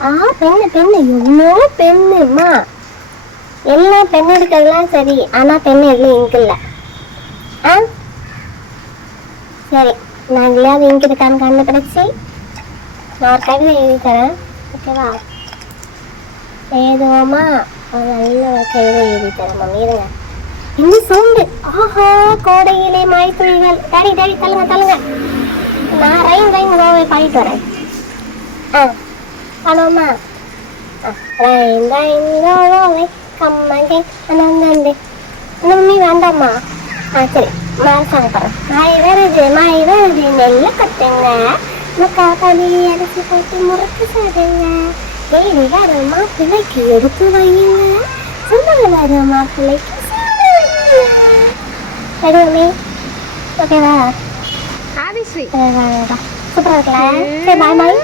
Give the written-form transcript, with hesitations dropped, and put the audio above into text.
பெண்ணு பெண்ணு எவ்வளோ பெண்ணுமா, எல்லாம் பெண் எடுக்கிறதுலாம் சரி, ஆனா பெண்ணு எதுவும் இங்கு இல்லை. சரி, நான் எங்கேயாவது இங்கு இருக்கான்னு கண்டுபிடிச்சி நான் ஒரு கவிதை எழுதி தரேன், ஓகேவா? ஏதோமா ஒரு நல்ல ஒரு கவிதை எழுதி தரேன் மம்மி, இருங்க. என்ன சவுண்டு? ஆஹா, கோடையிலே மழைத்துளிகள். டாடி டாடி தள்ளுங்க தள்ளுங்க, நான் ரைம் ரைம் கோவை பாடிட்டு வரேன். பண்ணுவோமா? ரைம் ரைம் கோவை கம்மங்கை அனந்தந்தே. மம்மி வேண்டாமா? சரி, சாங் பாரு. மழை வருது நெல்ல கட்டுங்க, முக்கா பலி அரிசி போட்டு முறுக்கு சாடுங்க, தேடி வரும் மாப்பிள்ளைக்கு எடுத்து வையுங்க, சுந்தர வரும் மாப்பிள்ளைக்கு ரெடி மம்மி, ஓகேவா? ஆதிஸ்ரீ சூப்பரா இருக்குல்ல? சரி, பாய் பாய்.